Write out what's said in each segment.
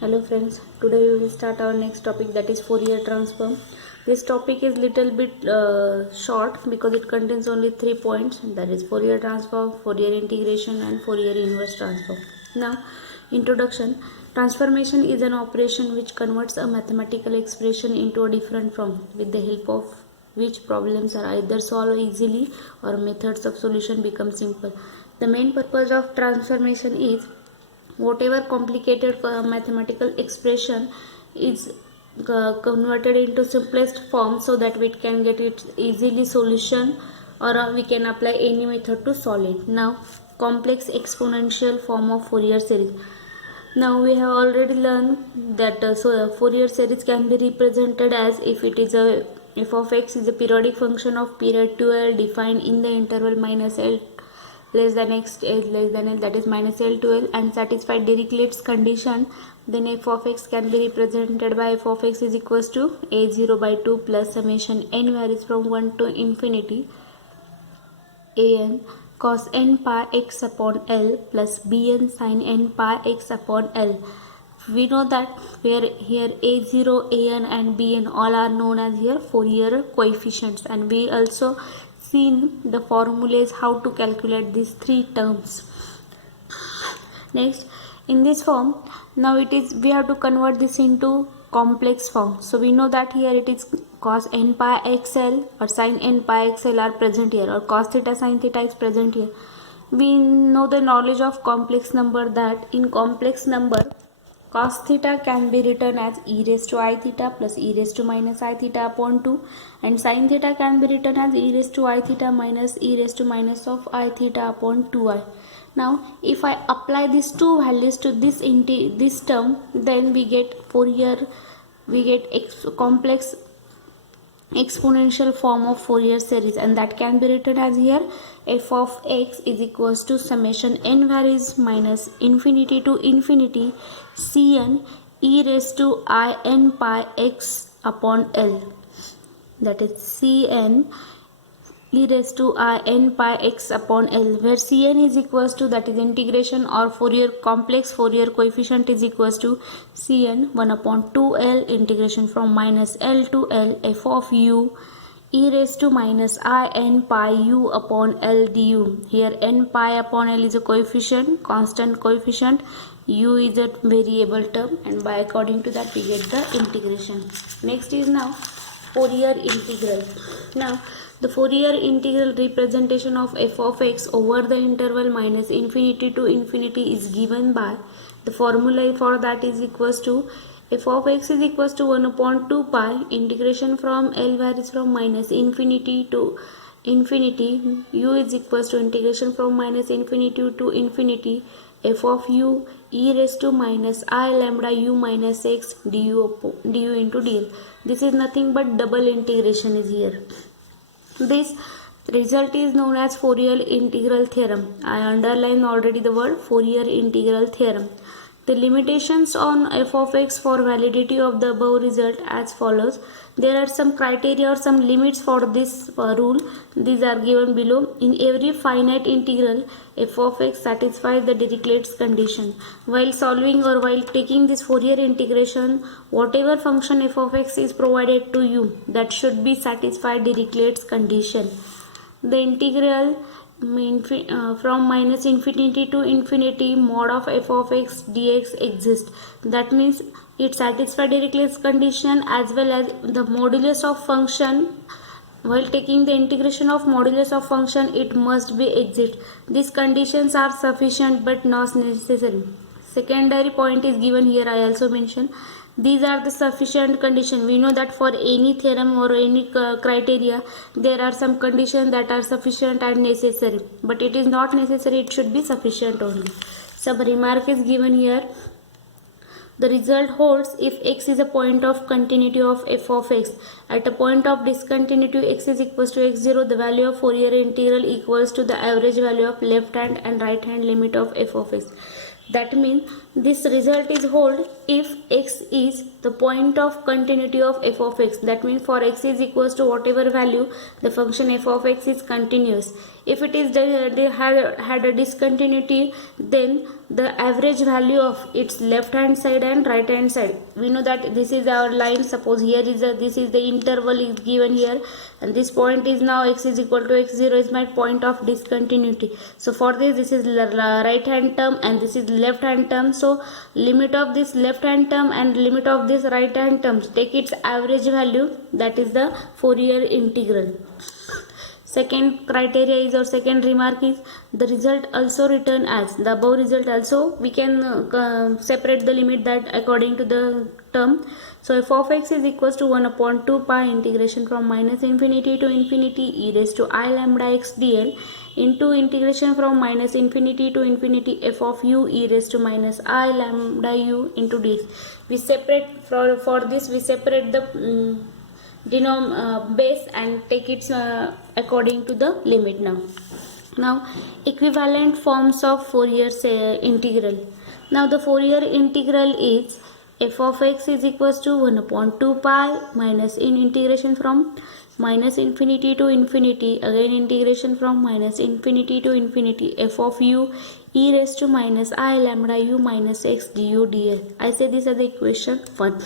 Hello friends, today we will start our next topic, that is Fourier transform. This topic is little bit short because it contains only 3 points, that is Fourier transform, Fourier integration and Fourier inverse transform. Now, introduction. Transformation is an operation which converts a mathematical expression into a different form with the help of which problems are either solved easily or methods of solution become simple. The main purpose of transformation is whatever complicated mathematical expression is converted into simplest form so that we can get it easily solution, or we can apply any method to solve it. Now, complex exponential form of Fourier series. Now we have already learned that Fourier series can be represented as if f of x is a periodic function of period 2l defined in the interval minus l less than x less than l, that is minus l to l, and satisfied Dirichlet's condition, then f of x can be represented by f of x is equals to a0 by 2 plus summation n varies from 1 to infinity an cos n pi x upon l plus bn sin n pi x upon l. We know that where here a0, an and bn all are known as here Fourier coefficients, and we also seen the formulas how to calculate these three terms. Next, in this form, now we have to convert this into complex form. So we know that here it is cos n pi xl or sin n pi xl are present here, or cos theta sin theta is present here. We know the knowledge of complex number, that in complex number cos theta can be written as e raised to I theta plus e raised to minus I theta upon 2, and sin theta can be written as e raised to I theta minus e raised to minus of I theta upon 2i. Now if I apply these two values to this term, then we get complex exponential form of Fourier series, and that can be written as here f of x is equals to summation n varies minus infinity to infinity cn e raised to I n pi x upon l, that is cn e raised to I n pi x upon l, where cn is equals to, that is integration or complex Fourier coefficient is equals to cn 1 upon 2l integration from minus l to l f of u e raised to minus I n pi u upon l du. Here n pi upon l is a coefficient, constant coefficient, u is a variable term, and by according to that we get the integration. Next is now Fourier integral. Now the Fourier integral representation of f of x over the interval minus infinity to infinity is given by, the formula for that is equals to f of x is equals to 1 upon 2 pi integration from l varies from minus infinity to infinity, u is equals to integration from minus infinity to infinity f of u e raised to minus I lambda u minus x du into dl. This is nothing but double integration is here. This result is known as Fourier integral theorem. I underline already the word Fourier integral theorem. The limitations on f of x for validity of the above result as follows. There are some criteria or some limits for this rule. These are given below. In every finite integral, f of x satisfies the Dirichlet's condition. While solving or while taking this Fourier integration, whatever function f of x is provided to you, that should be satisfied Dirichlet's condition. The integral from minus infinity to infinity mod of f of x dx exists. That means it satisfies Dirichlet's condition as well as the modulus of function. While taking the integration of modulus of function, it must be exist. These conditions are sufficient but not necessary. Secondary point is given here, I also mentioned. These are the sufficient condition. We know that for any theorem or any criteria, there are some conditions that are sufficient and necessary, but it is not necessary, it should be sufficient only. Some remark is given here. The result holds if x is a point of continuity of f of x. At a point of discontinuity x is equals to x0, the value of Fourier integral equals to the average value of left hand and right hand limit of f of x. That means This result is hold if x is the point of continuity of f of x. That means for x is equals to whatever value, the function f of x is continuous. If it is had a discontinuity, then the average value of its left hand side and right hand side. We know that this is our line. Suppose here is this is the interval is given here, and this point is now x is equal to x0 is my point of discontinuity. So for this is right hand term and this is left hand term. So limit of this left hand term and limit of this right hand term, take its average value, that is the Fourier integral. Second criteria is, or second remark is, the result also written as the above result. Also we can separate the limit that according to the term. So f of x is equals to 1 upon 2 pi integration from minus infinity to infinity e raised to I lambda x dl into integration from minus infinity to infinity f of u e raised to minus I lambda u into dx. We separate for this we separate the base and take it according to the limit. Now equivalent forms of Fourier integral. Now the Fourier integral is f of x is equals to 1 upon 2 pi minus in integration from minus infinity to infinity, again integration from minus infinity to infinity f of u e raised to minus I lambda u minus x du dl. I say this as the equation 1.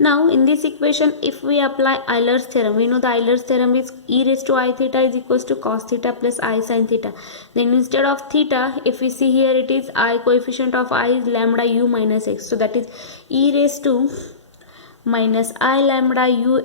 Now in this equation, if we apply Euler's theorem, we know the Euler's theorem is e raised to I theta is equals to cos theta plus I sin theta. Then instead of theta, if we see here, it is I, coefficient of I is lambda u minus x. So that is e raised to minus I lambda u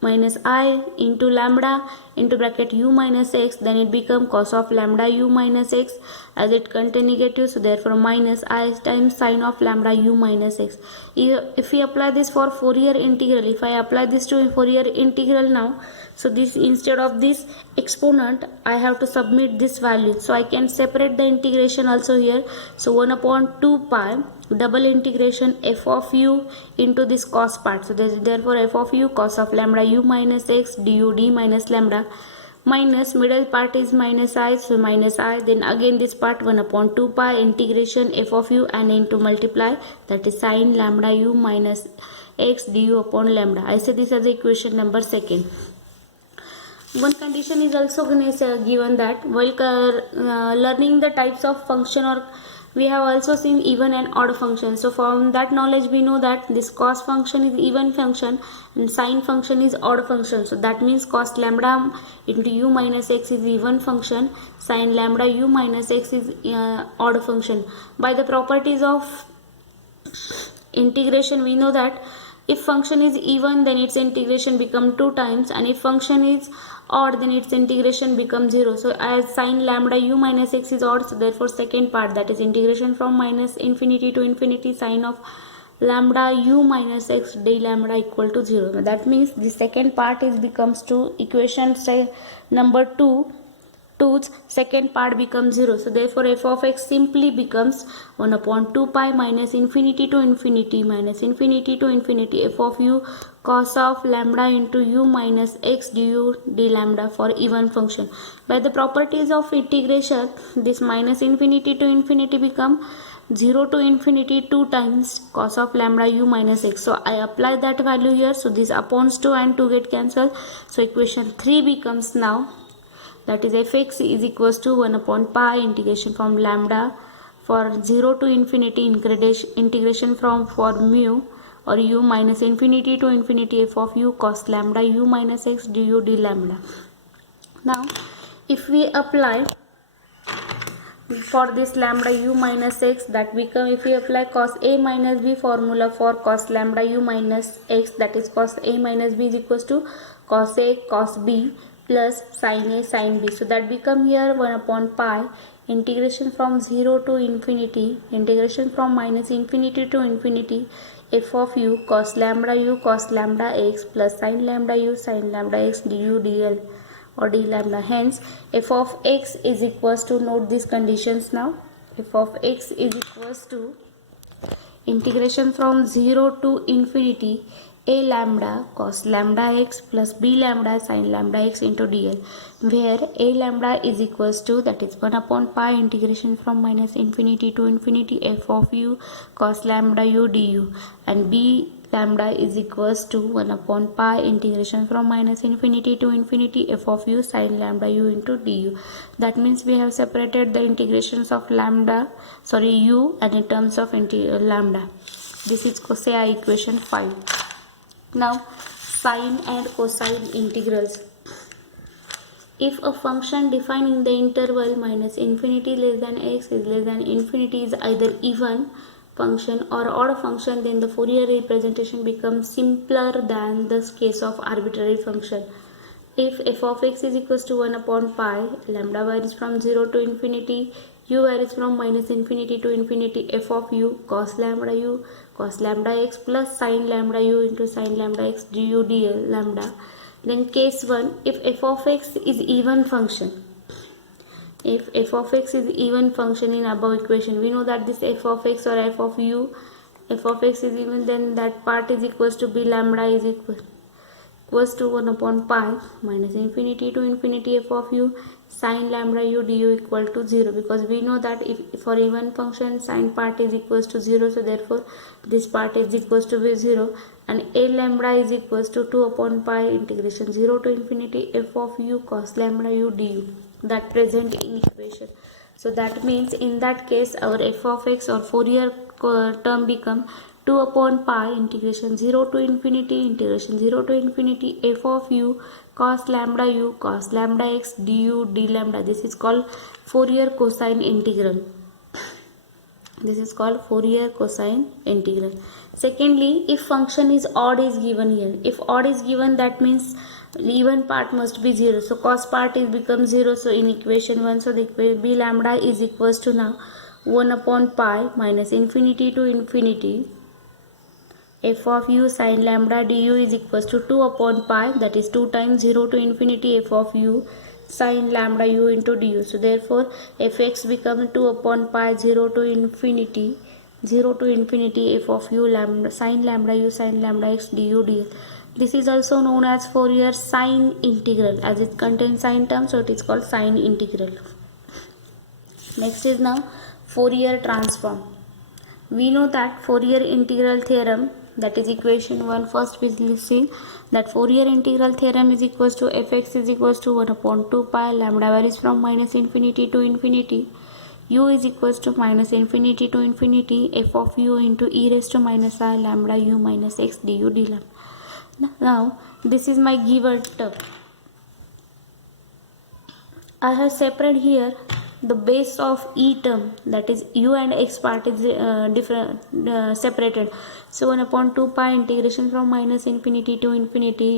minus I into lambda into bracket u minus x, then it become cos of lambda u minus x, as it contain negative, so therefore minus I times sin of lambda u minus x. If we apply this for Fourier integral, if I apply this to Fourier integral now, so this instead of this exponent I have to submit this value, so I can separate the integration also here. So 1 upon 2 pi double integration f of u into this cos part, so therefore f of u cos of lambda u minus x du d minus lambda, minus middle part is minus I, so minus I, then again this part 1 upon 2 pi integration f of u and into multiply, that is sin lambda u minus x du upon lambda. I say this as equation number 2. One condition is also given that while learning the types of function, or we have also seen even and odd function. So from that knowledge we know that this cos function is even function and sin function is odd function. So that means cos lambda into u minus x is even function, sin lambda u minus x is odd function. By the properties of integration we know that if function is even, then its integration become 2 times, and if function is odd, then its integration becomes 0. So as sin lambda u minus x is odd, so therefore second part, that is integration from minus infinity to infinity sin of lambda u minus x d lambda equal to 0. That means the second part is becomes to equation number 2 2's second part becomes 0. So therefore f of x simply becomes 1 upon 2 pi minus infinity to infinity f of u cos of lambda into u minus x du d lambda for even function. By the properties of integration, this minus infinity to infinity become 0 to infinity 2 times cos of lambda u minus x. So I apply that value here, so this upon 2 and 2 get cancelled. So equation 3 becomes now, that is fx is equals to 1 upon pi integration from lambda for 0 to infinity integration from for mu or u minus infinity to infinity f of u cos lambda u minus x du d lambda. Now if we apply for this lambda u minus x, that become, if we apply cos a minus b formula for cos lambda u minus x, that is cos a minus b is equals to cos a cos b plus sin a sin b. So that become here 1 upon pi integration from 0 to infinity integration from minus infinity to infinity f of u cos lambda x plus sin lambda u sin lambda x du dl or d lambda. Hence f of x is equals to, note these conditions now, f of x is equals to integration from 0 to infinity a lambda cos lambda x plus b lambda sin lambda x into dl, where a lambda is equals to, that is 1 upon pi integration from minus infinity to infinity f of u cos lambda u du, and b lambda is equals to 1 upon pi integration from minus infinity to infinity f of u sin lambda u into du. That means we have separated the integrations of u and in terms of lambda. This is say equation 5. Now sine and cosine integrals. If a function defined in the interval minus infinity less than x is less than infinity is either even function or odd function, then the Fourier representation becomes simpler than the case of arbitrary function. If f of x is equals to 1 upon pi, lambda varies from 0 to infinity, u varies from minus infinity to infinity, f of u cos lambda x plus sin lambda u into sin lambda x du dl lambda. Then case 1, if f of x is even function. If f of x is even function in above equation, we know that this f of x or f of x is even, then that part is equals to b lambda is equals to 1 upon pi minus infinity to infinity f of u sin lambda u du equal to 0, because we know that if for even function sin part is equals to 0, so therefore this part is equals to be 0, and a lambda is equals to 2 upon pi integration 0 to infinity f of u cos lambda u du, that present in equation. So that means in that case our f of x or Fourier term become 2 upon pi integration 0 to infinity f of u cos lambda x du d lambda. This is called Fourier cosine integral. This is called Fourier cosine integral. Secondly, if function is odd is given here. If odd is given, that means even part must be 0. So cos part is become 0. So in equation 1, so the b lambda is equals to now 1 upon pi minus infinity to infinity f of u sin lambda du is equals to 2 upon pi, that is 2 times 0 to infinity f of u sin lambda u into du. So therefore fx becomes 2 upon pi 0 to infinity f of u lambda sin lambda u sin lambda x du dl. This is also known as Fourier sine integral, as it contains sine term, so it is called sine integral. Next is now Fourier transform. We know that Fourier integral theorem, that is equation 1. First we will see that Fourier integral theorem is equals to fx is equals to 1 upon 2 pi, lambda varies from minus infinity to infinity, u is equals to minus infinity to infinity f of u into e raised to minus I lambda u minus x du d lambda. Now this is my given term. I have separated here the base of e term, that is u and x part is separated. So 1 upon 2 pi integration from minus infinity to infinity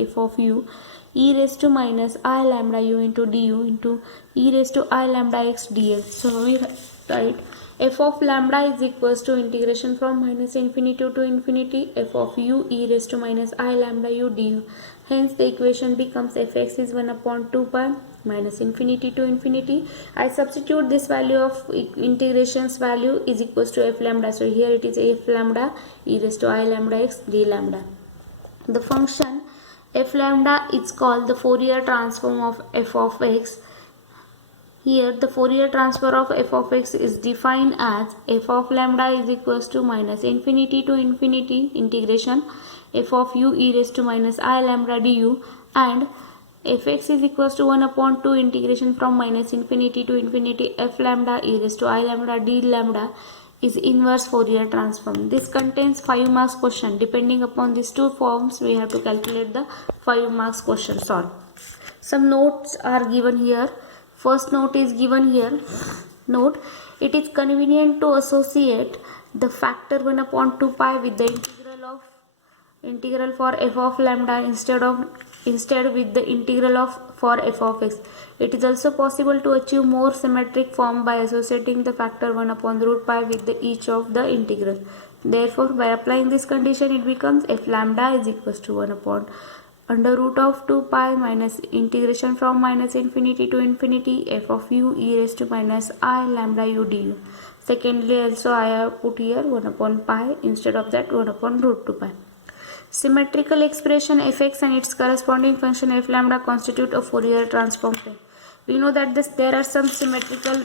f of u e raised to minus I lambda u into du into e raised to I lambda x dl. So we write f of lambda is equals to integration from minus infinity to infinity f of u e raised to minus I lambda u du. Hence the equation becomes fx is 1 upon 2 pi minus infinity to infinity. I substitute this value of integrations value is equals to f lambda. So here it is f lambda e raised to I lambda x d lambda. The function f lambda is called the Fourier transform of f of x. Here the Fourier transform of f of x is defined as f of lambda is equals to minus infinity to infinity integration f of u e raised to minus I lambda du, and fx is equals to 1 upon 2 integration from minus infinity to infinity f lambda e raised to I lambda d lambda is inverse Fourier transform. This contains 5 marks question. Depending upon these two forms, we have to calculate the 5 marks question solve. Some notes are given here. First note is given here. Note, it is convenient to associate the factor 1 upon 2 pi with the integral for f of lambda instead with the integral of for f of x. It is also possible to achieve more symmetric form by associating the factor 1 upon root pi with each of the integral. Therefore, by applying this condition, it becomes f lambda is equals to 1 upon under root of 2 pi minus integration from minus infinity to infinity f of u e raised to minus I lambda u du. Secondly, also I have put here 1 upon pi, instead of that 1 upon root 2 pi. Symmetrical expression fx and its corresponding function f lambda constitute a Fourier transform pair. We know that there are some symmetrical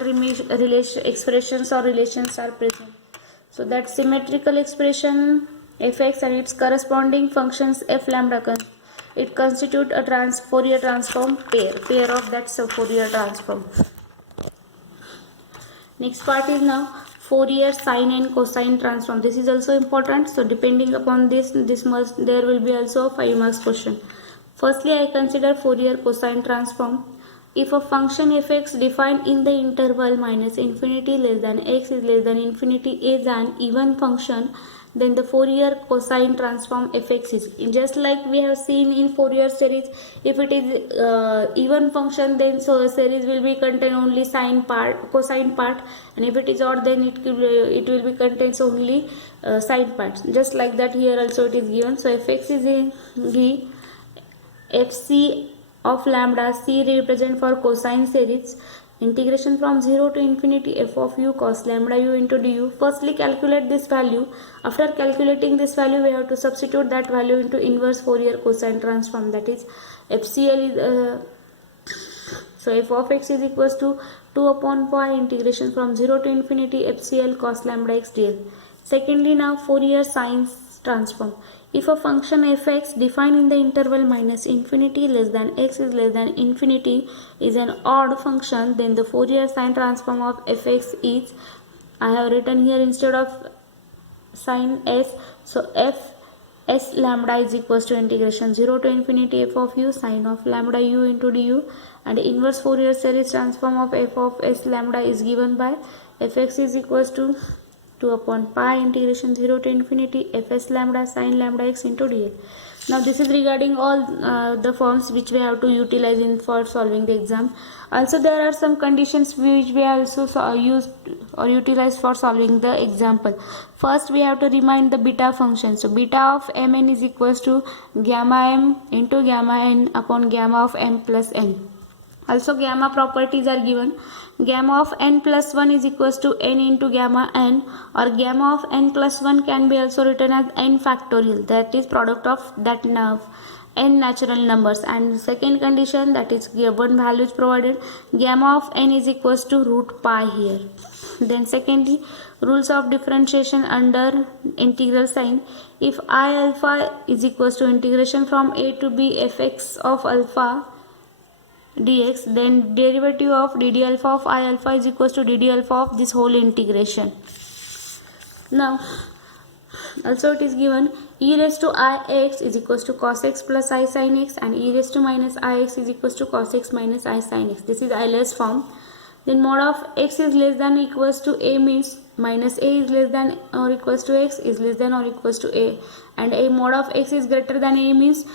expressions or relations are present. So that symmetrical expression fx and its corresponding functions f lambda it constitute a Fourier transform pair of that Fourier transform. Next part is now Fourier sine and cosine transform. This is also important. So depending upon this there will be also a 5 marks question. Firstly, I consider Fourier cosine transform. If a function fx defined in the interval minus infinity less than x is less than infinity is an even function, then the Fourier cosine transform fx is just like we have seen in Fourier series. If it is even function, then so series will be contain only sine part, cosine part, and if it is odd, then it will be contains only sine parts. Just like that here also it is given. So fx is the fc of lambda, c represent for cosine series. Integration from 0 to infinity f of u cos lambda u into du. Firstly, calculate this value. After calculating this value, we have to substitute that value into inverse Fourier cosine transform. That is, FCL is so f of x is equals to 2 upon pi integration from 0 to infinity FCL cos lambda x dl. Secondly, now Fourier sine transform. If a function fx defined in the interval minus infinity less than x is less than infinity is an odd function, then the Fourier sine transform of fx is, I have written here instead of sine s, so f s lambda is equals to integration 0 to infinity f of u sine of lambda u into du, and inverse Fourier series transform of f of s lambda is given by fx is equals to 2 upon pi integration 0 to infinity fs lambda sine lambda x into dl. Now this is regarding all the forms which we have to utilize for solving the exam. Also there are some conditions which we also used or utilized for solving the example. First we have to remind the beta function. So beta of mn is equals to gamma m into gamma n upon gamma of m plus n. Also gamma properties are given. Gamma of n plus 1 is equals to n into gamma n, or gamma of n plus 1 can be also written as n factorial, that is product of that n natural numbers. And second condition, that is given values provided, gamma of n is equals to root pi here. Then secondly, rules of differentiation under integral sign. If I alpha is equals to integration from a to b fx of alpha dx, then derivative of dd alpha of I alpha is equals to dd alpha of this whole integration. Now also it is given e raised to I x is equals to cos x plus I sin x, and e raised to minus I x is equals to cos x minus I sin x. This is Euler's form. Then mod of x is less than or equals to a means minus a is less than or equals to x is less than or equals to a, and a mod of x is greater than a means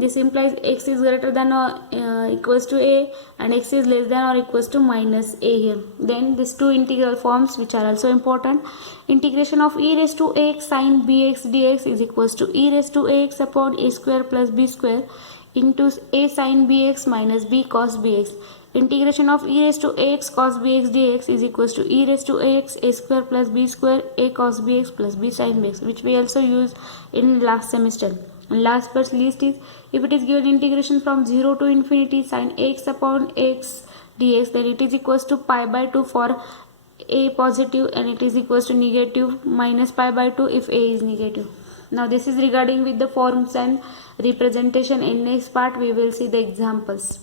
this implies x is greater than or equals to a, and x is less than or equals to minus a here. Then these two integral forms which are also important. Integration of e raised to ax sin bx dx is equals to e raised to ax upon a square plus b square into a sin bx minus b cos bx. Integration of e raised to ax cos bx dx is equals to e raised to ax a square plus b square a cos bx plus b sin bx, which we also used in last semester. And last but least is, if it is given integration from 0 to infinity sin x upon x dx, then it is equals to pi by 2 for a positive, and it is equals to negative minus pi by 2 if a is negative. Now this is regarding with the forms and representation. In next part we will see the examples.